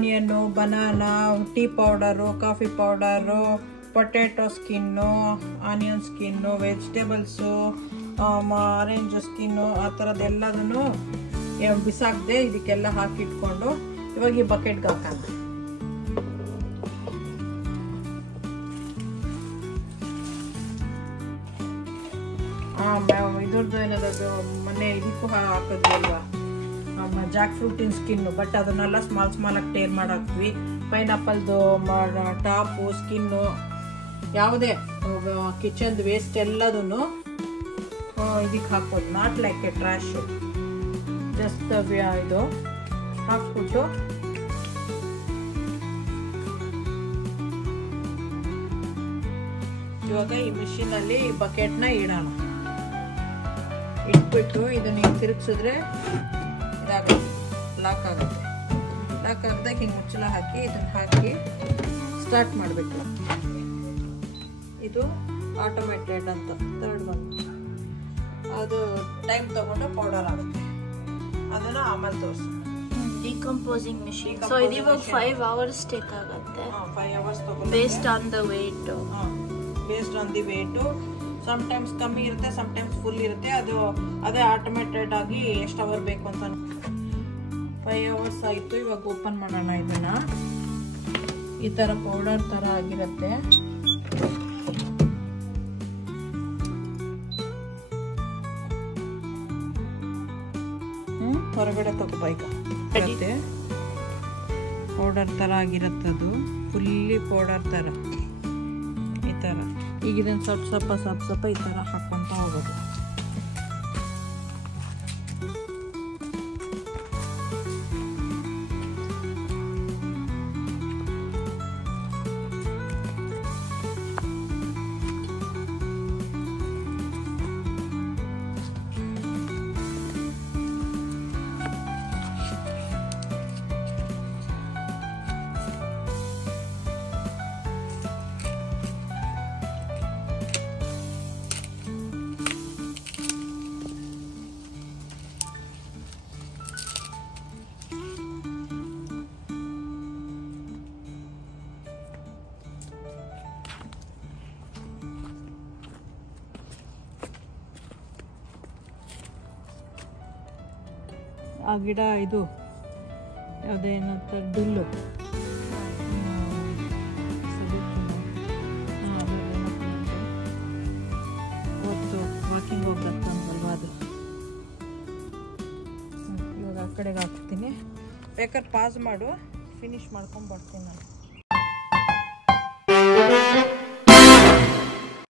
Onion, banana, tea powder, coffee powder, potato skin, onion skin, vegetables, orange skin, ಆ ಥರದ್ದೆಲ್ಲದನ್ನು ಬಿಸಾಕದೆ ಇದಕ್ಕೆಲ್ಲ ಹಾಕಿಟ್ಕೊಂಡು ಇವಾಗ ಈ ಬಕೆಟ್ಗೆ ಹಾಕೋಣ. ಇದ್ರದ್ದು ಏನಾದ್ರು ಮೊನ್ನೆ ಇದಕ್ಕೂ ಹಾಕಿದ್ವಿ ಅಲ್ವಾ, ಜಾಕ್ ಫ್ರೂಟಿನ ಸ್ಕಿನ್ನು, ಬಟ್ ಅದನ್ನೆಲ್ಲ ಸ್ಮಾಲ್ ಆಗಿ ಟೇರ್ ಮಾಡಾಕ್ತೀವಿ. ಪೈನಾಪಲ್ದು ಟಾಪು, ಸ್ಕಿನ್ನು, ಯಾವುದೇ ಕಿಚನ್ದು ವೇಸ್ಟ್ ಎಲ್ಲದನ್ನು ಇದಕ್ಕೆ ಹಾಕ್ಬೋದು. ನಾಟ್ ಲೈಕ್ ಎ ಟ್ರಾಶು, ಜಸ್ಟ್ ಇದು ಹಾಕ್ಬಿಟ್ಟು ಇವಾಗ ಈ ಮಿಷಿನಲ್ಲಿ ಈ ಬಕೆಟ್ನ ಇಡೋಣ. ಇಟ್ಬಿಟ್ಟು ಇದನ್ನ ತಿರುಗಿಸಿದ್ರೆ ಇದಾಗುತ್ತೆ, ಲಾಕ್ ಆಗುತ್ತೆ. ಲಾಕ್ ಆಗದಾಗ ಹಿಂಗೆ ಮುಚ್ಚಳ ಹಾಕಿ ಇದನ್ನ ಹಾಕಿ ಸ್ಟಾರ್ಟ್ ಮಾಡಬೇಕು. ಇದು ಆಟೋಮೇಟೆಡ್ ಅಂತ ಥರ್ಡ್ ಒನ್. ಅದು ಟೈಮ್ ತಗೊಂಡು ಪೌಡರ್ ಆಗುತ್ತೆ. ಅದನ್ನ ಆಮೇಲೆ ತೋರಿಸಿ. Decomposing machine. ಸೊ ಇದು ಇವಾಗ 5 hours ಟೇಕ್ ಆಗುತ್ತೆ. 5 hours ತಗೊಂಡು based on the weight. Based on the weight. Sometimes ಕಮ್ಮಿ ಇರುತ್ತೆ, ಸಮ್ಟೈಮ್ಸ್ ಫುಲ್ ಇರುತ್ತೆ. ಅದು ಅದೇ ಆಟೋಮೇಟೆಡ್ ಆಗಿ ಎಷ್ಟು ಅವರ್ ಬೇಕು ಅಂತ. 5 hours ಆಯಿತು. ಇವಾಗ ಓಪನ್ ಮಾಡೋಣ. ಇದನ್ನ ಈ ಥರ ಪೌಡರ್ ಥರ ಆಗಿರುತ್ತೆ. ಹೊರಗಡೆ ತಗೋಬ. ಈಗ ಪೌಡರ್ ಥರ ಆಗಿರುತ್ತದು, ಫುಲ್ಲಿ ಪೌಡರ್ ಥರ ಈ ಥರ. ಈಗ ಇದನ್ನು ಸ್ವಲ್ಪ ಈ ಥರ ಹಾಕ್ಕೊಂತ ಹೋಗೋದು. ಆ ಗಿಡ ಇದು ಯಾವುದೇನಂತ ಡಿಲ್ಲು, ಹೊತ್ತು ವಾಕಿಂಗ್ ಹೋಗ್ಬೇಕಂತಲ್ವ ಅದು. ಇವಾಗ ಆ ಕಡೆಗೆ ಹಾಕ್ತೀನಿ. ಬೇಕಾದ್ರೆ ಪಾಸ್ ಮಾಡು, ಫಿನಿಶ್ ಮಾಡ್ಕೊಂಡು ಬರ್ತೀನಿ ನಾನು.